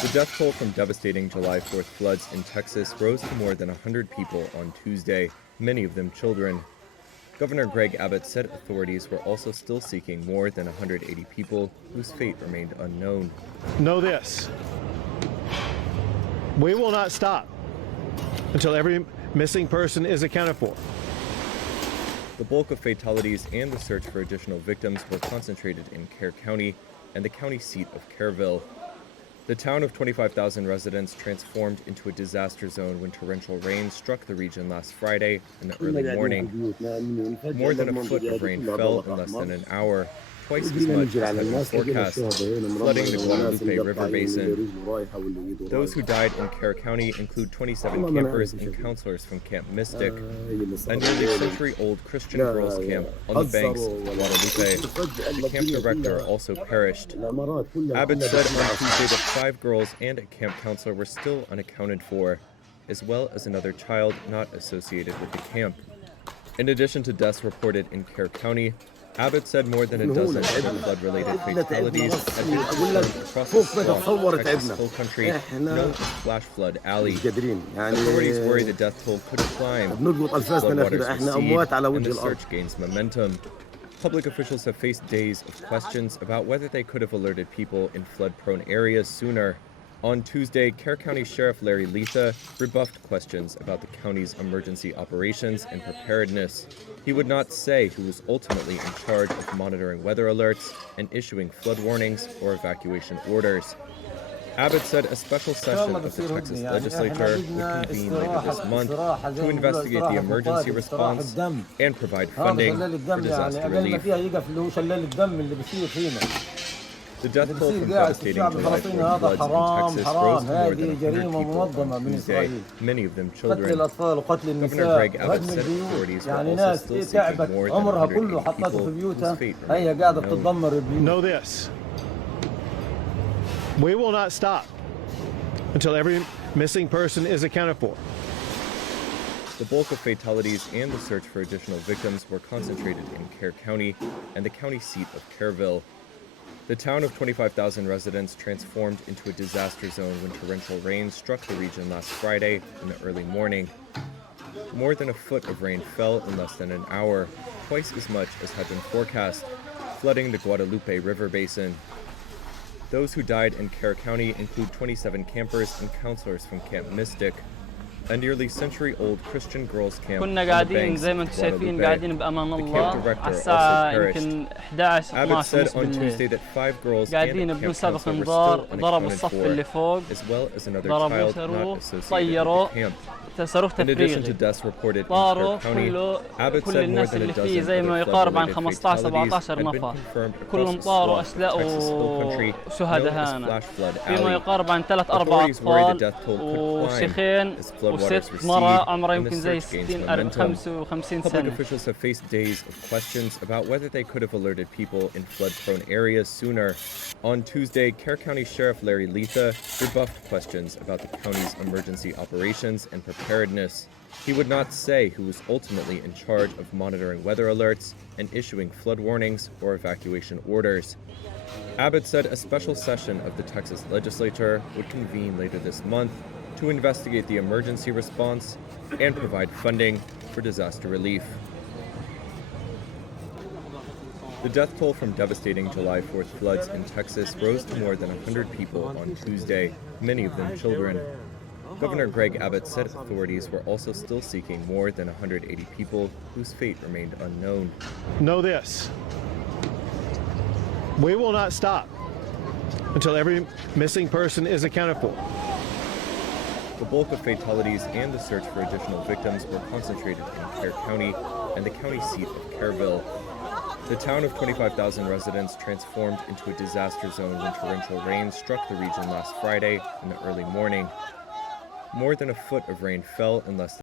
The death toll from devastating July 4th floods in Texas rose to more than 100 people on Tuesday, many of them children. Governor Greg Abbott said authorities were also still seeking more than 180 people whose fate remained unknown. Know this: we will not stop until every missing person is accounted for. The bulk of fatalities and the search for additional victims were concentrated in Kerr County and the county seat of Kerrville. The town of 25,000 residents transformed into a disaster zone when torrential rain struck the region last Friday in the early morning. More than a foot of rain fell in less than an hour, twice as much as had been forecast, flooding the Guadalupe River Basin. Those who died in Kerr County include 27 campers and counselors from Camp Mystic, a nearly century-old Christian girls' camp on the banks of Guadalupe. The camp director also perished. Abbott said on Tuesday that 5 girls and a camp counselor were still unaccounted for, as well as another child not associated with the camp. In addition to deaths reported in Kerr County, Abbott said more than a dozen other flood-related fatalities had been confirmed across the Texas Hill Country known as Flash Flood Alley. Authorities worry the death toll could climb, floodwaters recede, and the search gains momentum. Public officials have faced days of questions about whether they could have alerted people in flood-prone areas sooner. On Tuesday, Kerr County Sheriff Larry Letha rebuffed questions about the county's emergency operations and preparedness. He would not say who was ultimately in charge of monitoring weather alerts and issuing flood warnings or evacuation orders. Abbott said a special session of the Texas legislature would convene later this month to investigate the emergency response and provide funding for disaster relief. The death toll from devastating July 4th floods in Texas rose to more than 100 people on Tuesday, many of them children. Governor Greg Abbott said authorities were also still seeking more than 180 people whose fate remained unknown. Know this: we will not stop until every missing person is accounted for. The bulk of fatalities and the search for additional victims were concentrated in Kerr County and the county seat of Kerrville. The town of 25,000 residents transformed into a disaster zone when torrential rain struck the region last Friday in the early morning. More than a foot of rain fell in less than an hour, twice as much as had been forecast, flooding the Guadalupe River Basin. Those who died in Kerr County include 27 campers and counselors from Camp Mystic, a nearly century-old Christian girls' camp on the banks of Guadalupe. The camp director also perished. Abbott said on Tuesday that 5 girls and a camp counselor were still unaccounted for, as well as another child not associated with the camp. In addition to deaths reported in Kerr County, Abbott said more than a dozen other flood-related fatalities had been confirmed across the Texas Hill Country known as Flash Flood Alley. Authorities worry the death toll could climb as floodwaters recede and the search gains momentum. Public officials have faced days of questions about whether they could have alerted people in flood-prone areas sooner. On Tuesday, Kerr County Sheriff Larry Letha rebuffed questions about the county's emergency operations and preparedness. He would not say who was ultimately in charge of monitoring weather alerts and issuing flood warnings or evacuation orders. Abbott said a special session of the Texas legislature would convene later this month to investigate the emergency response and provide funding for disaster relief. The death toll from devastating July 4th floods in Texas rose to more than 100 people on Tuesday, many of them children. Governor Greg Abbott said authorities were also still seeking more than 180 people whose fate remained unknown. Know this: we will not stop until every missing person is accounted for. The bulk of fatalities and the search for additional victims were concentrated in Kerr County and the county seat of Kerrville. The town of 25,000 residents transformed into a disaster zone when torrential rain struck the region last Friday in the early morning. More than a foot of rain fell in less than